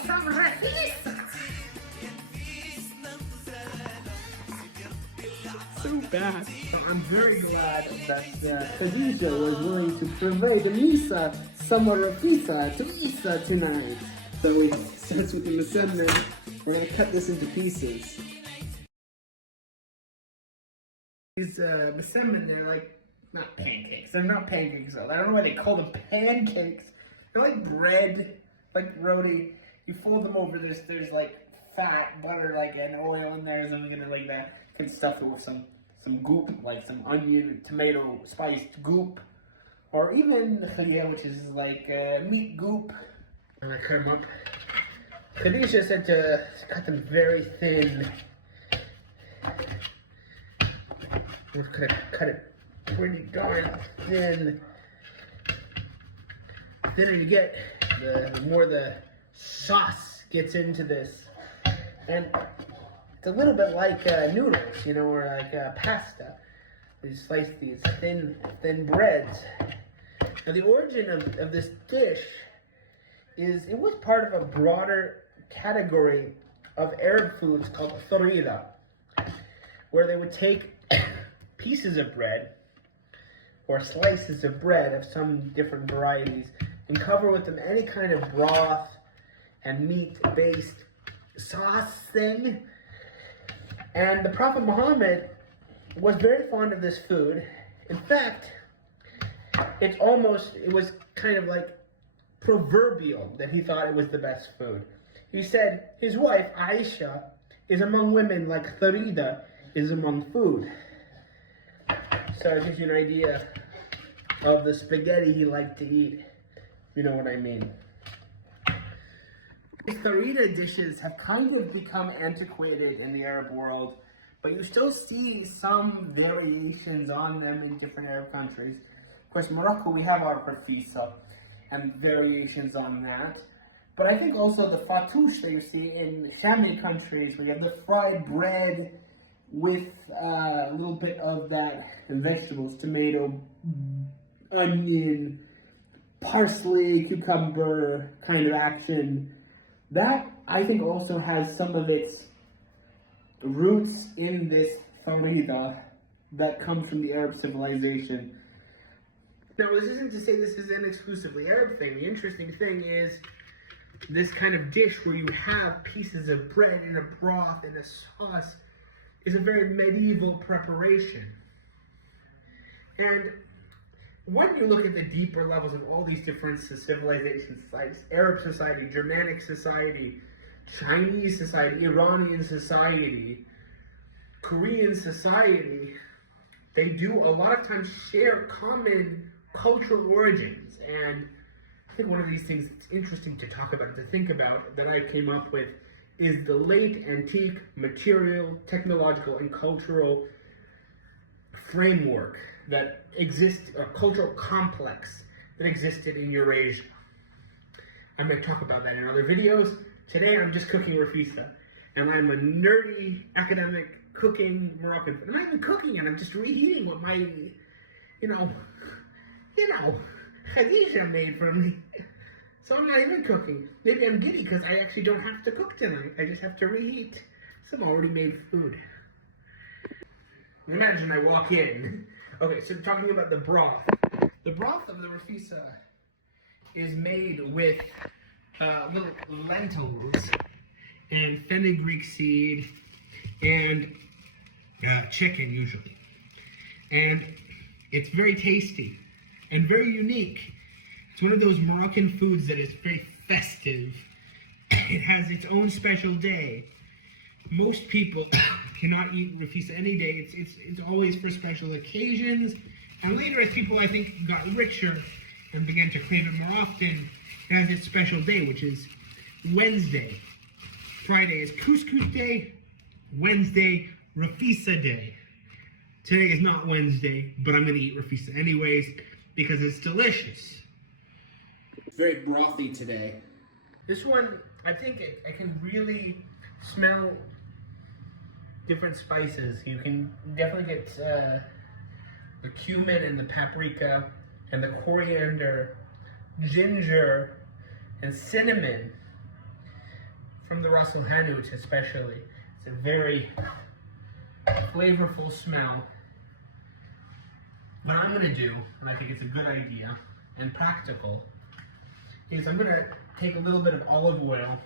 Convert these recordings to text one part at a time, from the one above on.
some rafisa. So bad. So I'm very glad that Khadija was willing to provide Misa some rafisa to Isa tonight. So it starts with the Msemmen. We're gonna cut this into pieces. These Msemmen, they're like, not pancakes. They're not pancakes though. I don't know why they call them pancakes. They're like bread, like roti. You fold them over. There's like fat, butter, like and oil in there. So we're gonna like that. Can stuff it with some goop, like some onion, tomato, spiced goop, or even khalia, which is like meat goop. I'm gonna cut them up. Khadija said to cut them very thin. We're gonna cut it pretty darn thin. The thinner you get, the more the sauce gets into this. And it's a little bit like noodles, you know, or like pasta. You slice these thin breads. Now the origin of this dish is, it was part of a broader category of Arab foods called tharida, where they would take pieces of bread or slices of bread of some different varieties and cover with them any kind of broth and meat-based sauce thing. And the Prophet Muhammad was very fond of this food. In fact, it was kind of like proverbial that he thought it was the best food. He said his wife, Aisha, is among women like tharida is among food. So it gives you an idea of the spaghetti he liked to eat, if you know what I mean. These tharida dishes have kind of become antiquated in the Arab world, but you still see some variations on them in different Arab countries. Of course, Morocco, we have our rafisa and variations on that. But I think also the fatouche that you see in Shami countries, where you have the fried bread with a little bit of that and vegetables, tomato, onion, parsley, cucumber kind of action. That, I think, also has some of its roots in this tharida that comes from the Arab civilization. Now, this isn't to say this is an exclusively Arab thing. The interesting thing is this kind of dish where you have pieces of bread in a broth and a sauce is a very medieval preparation. And when you look at the deeper levels of all these different civilization societies, Arab society, Germanic society, Chinese society, Iranian society, Korean society, they do a lot of times share common cultural origins. And I think one of these things that's interesting to talk about, to think about, that I came up with, is the late antique material, technological, and cultural framework that exists, a cultural complex that existed in Eurasia. I'm going to talk about that in other videos. Today I'm just cooking rafisa, and I'm a nerdy academic cooking Moroccan food. I'm not even cooking it, I'm just reheating what my, Khadija made for me. So I'm not even cooking. Maybe I'm giddy because I actually don't have to cook tonight. I just have to reheat some already made food. Imagine I walk in. Okay, so talking about the broth. The broth of the rafisa is made with little lentils and fenugreek seed and chicken usually. And it's very tasty and very unique. It's one of those Moroccan foods that is very festive. It has its own special day. Most people cannot eat rafisa any day. It's always for special occasions. And later, as people, I think, got richer and began to crave it more often, it has its special day, which is Wednesday. Friday is couscous day. Wednesday, rafisa day. Today is not Wednesday, but I'm going to eat rafisa anyways because it's delicious. It's very brothy today. This one, I think I can really smell different spices. You can definitely get the cumin and the paprika and the coriander, ginger, and cinnamon. from the Russell Hanout especially. It's a very flavorful smell. What I'm going to do, and I think it's a good idea and practical, is I'm going to take a little bit of olive oil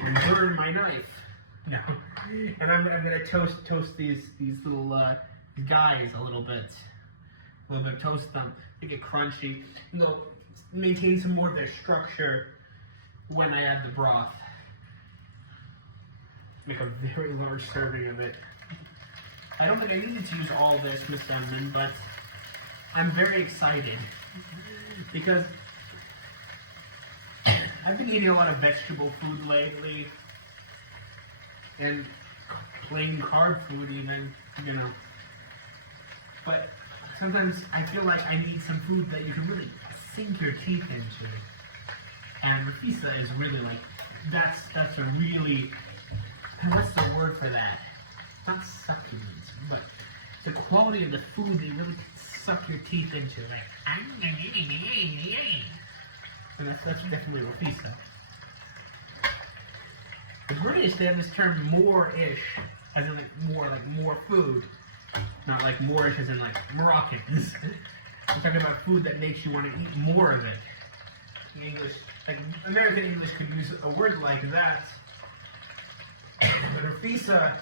and burn my knife. No. And I'm going to toast these little guys a little bit. Toast them, make it crunchy. And they'll maintain some more of their structure when I add the broth. Make a very large serving of it. I don't think I needed to use all this, Msemmen, but I'm very excited because I've been eating a lot of vegetable food lately and plain carb food even, you know. But sometimes I feel like I need some food that you can really sink your teeth into. And Rafisa is really like, that's a really, what's the word for that? Not succulence, but the quality of the food that you really suck your teeth into. Like, and that's definitely Rafisa. The British, they have this term more-ish, as in like more food. Not like Moorish as in like Moroccans. We're talking about food that makes you want to eat more of it. In English, like American English could use a word like that. But Rafisa,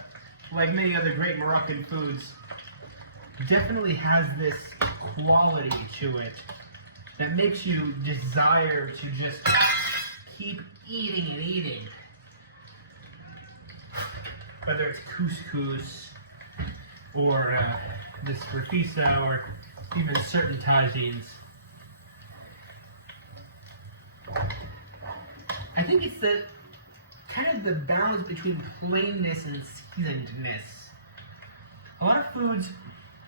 like many other great Moroccan foods, definitely has this quality to it that makes you desire to just keep eating and eating. Whether it's couscous, or this Rafisa, or even certain tagines. I think it's the kind of the balance between plainness and seasonedness. A lot of foods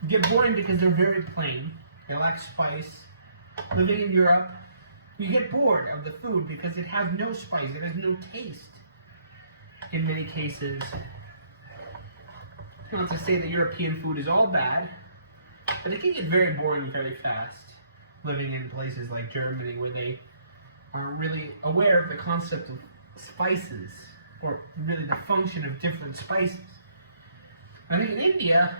get boring because they're very plain. They lack spice. Living in Europe, you get bored of the food because it has no spice, it has no taste. In many cases, not to say that European food is all bad, but it can get very boring very fast. Living in places like Germany where they aren't really aware of the concept of spices, or really the function of different spices. I think in India,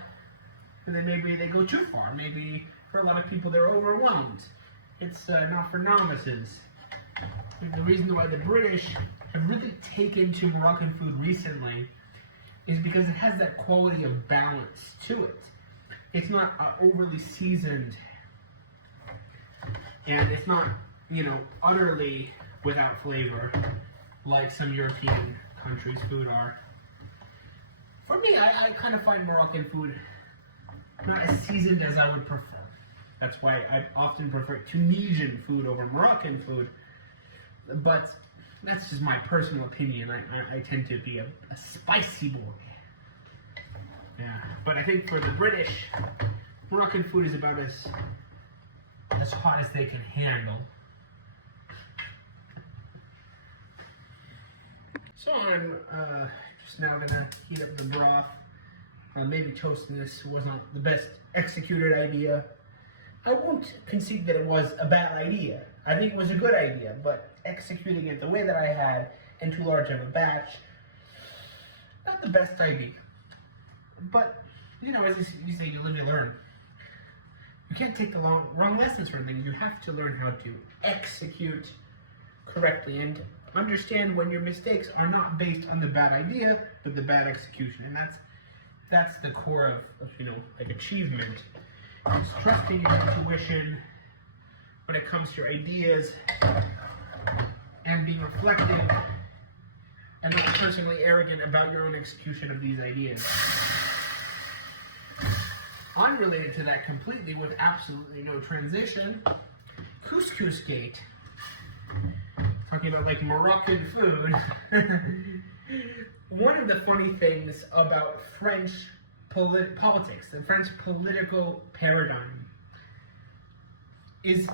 maybe they go too far. Maybe for a lot of people they're overwhelmed. It's not for novices. The reason why the British have really taken to Moroccan food recently is because it has that quality of balance to it. It's not overly seasoned, and it's not, utterly without flavor like some European countries' food are. For me, I kind of find Moroccan food not as seasoned as I would prefer. That's why I often prefer Tunisian food over Moroccan food, but that's just my personal opinion. I tend to be a spicy boy. Yeah, but I think for the British, Moroccan food is about as hot as they can handle. So I'm just now gonna heat up the broth. Maybe toasting this wasn't the best executed idea. I won't concede that it was a bad idea. I think it was a good idea, but executing it the way that I had in too large of a batch, not the best idea. But, as you say, you live and learn. You can't take the wrong lessons from things. You have to learn how to execute correctly and understand when your mistakes are not based on the bad idea, but the bad execution. And that's the core of achievement. It's trusting your intuition when it comes to your ideas and being reflective and not personally arrogant about your own execution of these ideas. Unrelated to that completely, with absolutely no transition, Couscous Gate. Talking about Moroccan food. One of the funny things about French politics, the French political paradigm, is,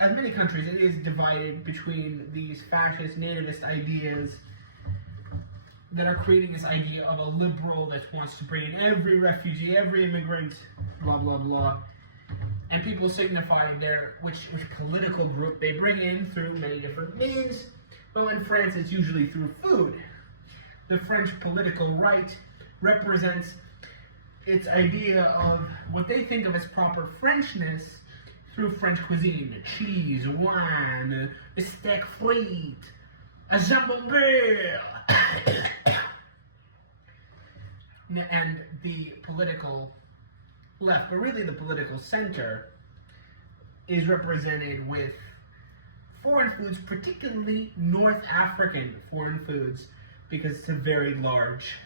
as many countries, it is divided between these fascist, nativist ideas that are creating this idea of a liberal that wants to bring in every refugee, every immigrant, blah, blah, blah. And people signifying which political group they bring in through many different means, Well, in France, it's usually through food. The French political right represents its idea of what they think of as proper Frenchness through French cuisine: cheese, wine, a steak frite, a jambon beurre. And the political left, but really the political center, is represented with foreign foods, particularly North African foreign foods, because it's a very large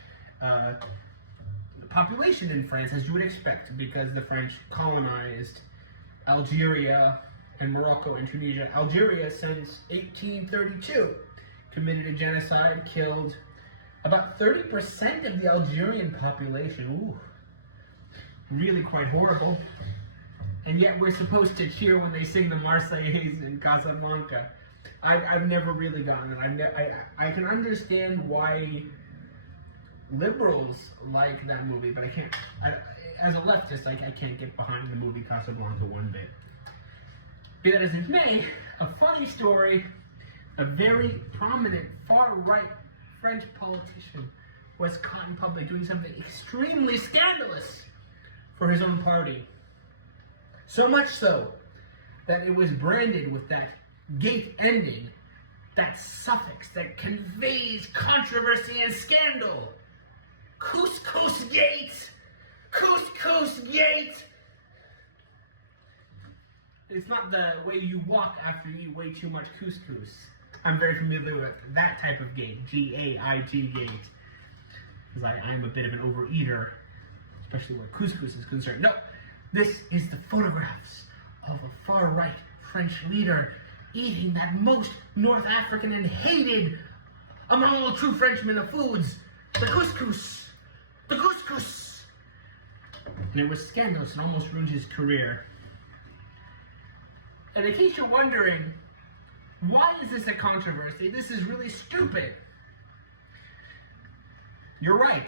population in France, as you would expect, because the French colonized Algeria and Morocco and Tunisia. Algeria, since 1832, committed a genocide, killed about 30% of the Algerian population. Ooh, really quite horrible. And yet we're supposed to cheer when they sing the Marseillaise in Casablanca. I've never really gotten it. I can understand why liberals like that movie, but I can't. As a leftist, I can't get behind the movie Casablanca one bit. Be that as it may, a funny story. A very prominent far-right French politician was caught in public doing something extremely scandalous for his own party. So much so that it was branded with that gate ending, that suffix that conveys controversy and scandal. Couscous gate! Couscous gate! It's not the way you walk after you eat way too much couscous. I'm very familiar with that type of gate, G-A-I-T gate, because I'm a bit of an overeater, especially where couscous is concerned. No, this is the photographs of a far-right French leader eating that most North African and hated among all true Frenchmen of foods, the couscous. The couscous! And it was scandalous and almost ruined his career. And in case you're wondering, why is this a controversy? This is really stupid. You're right.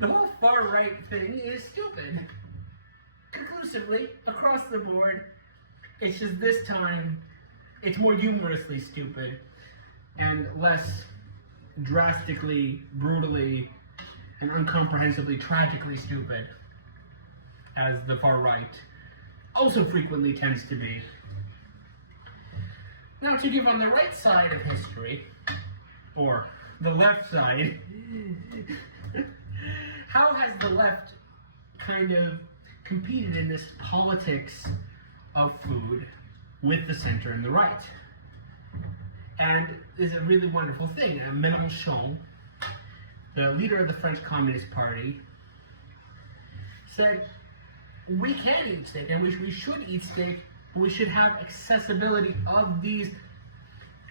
The whole far-right thing is stupid. Conclusively, across the board, it's just this time, it's more humorously stupid and less drastically, brutally, and incomprehensibly, tragically stupid, as the far-right also frequently tends to be. Now, to give on the right side of history, or the left side, how has the left kind of competed in this politics of food with the center and the right? And it's a really wonderful thing. Mélenchon, the leader of the French Communist Party, said, we can eat steak, and we should eat steak, but we should have accessibility of these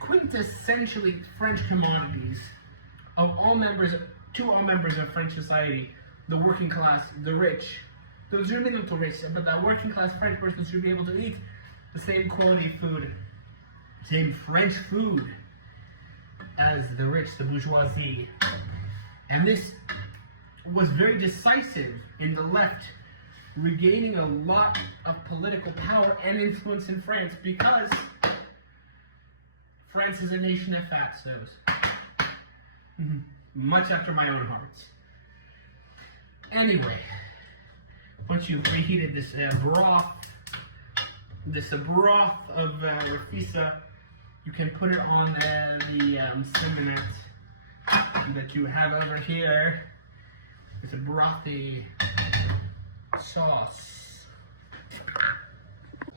quintessentially French commodities to all members of French society, the working class, the rich. Those are not the rich, but the working class French person should be able to eat the same quality food, same French food as the rich, the bourgeoisie. And this was very decisive in the left regaining a lot of political power and influence in France, because France is a nation of fatsos. Much after my own heart. Anyway, once you've reheated this broth of rafisa, you can put it on the Msemmen that you have over here. It's a brothy sauce.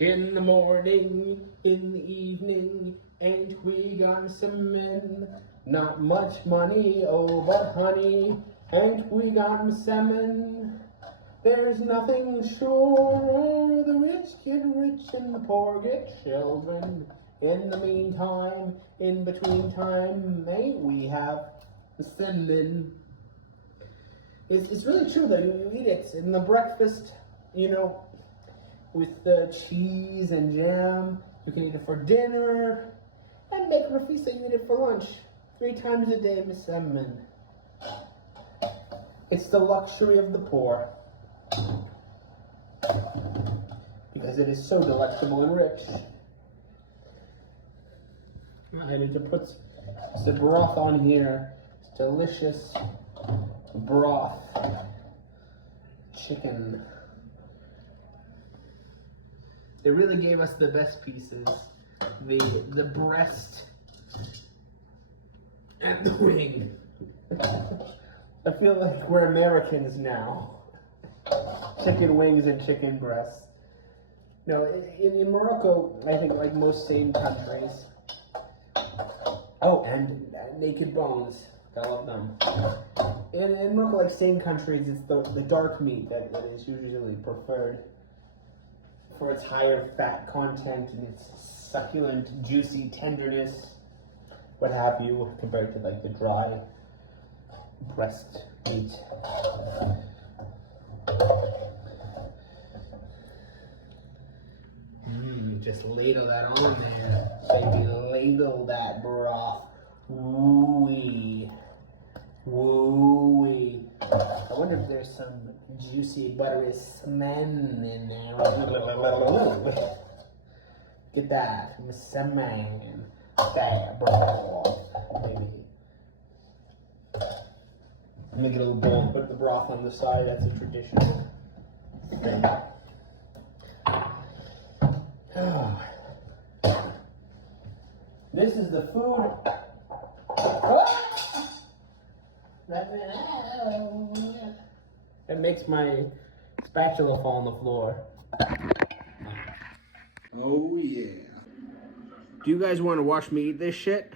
In the morning, in the evening, ain't we got Msemmen? Not much money, oh but honey, ain't we got Msemmen? There's nothing sure, the rich get rich and the poor get children. In the meantime, in between time, ain't we have Msemmen? It's really true though, you eat it in the breakfast, with the cheese and jam. You can eat it for dinner, and make rafisa, you eat it for lunch. 3 times a day, Msemmen. It's the luxury of the poor, because it is so delectable and rich. I need to put the broth on here. It's delicious broth. Chicken. They really gave us the best pieces. The breast and the wing. I feel like we're Americans now. Chicken wings and chicken breasts. No, in Morocco, I think like most same countries. Oh, and naked bones. I love them. In Morocco, like same countries, it's the dark meat that is usually preferred for its higher fat content and its succulent, juicy tenderness, what have you, compared to like the dry breast meat. Just ladle that on there, baby. Ladle that broth. Woo-wee. Woo-wee. I wonder if there's some juicy, buttery Msemmen in there. Get that. Msemmen. That broth, baby. Make it a little bowl and put the broth on the side. That's a traditional thing. This is the food. It makes my spatula fall on the floor. Oh yeah. Do you guys want to watch me eat this shit?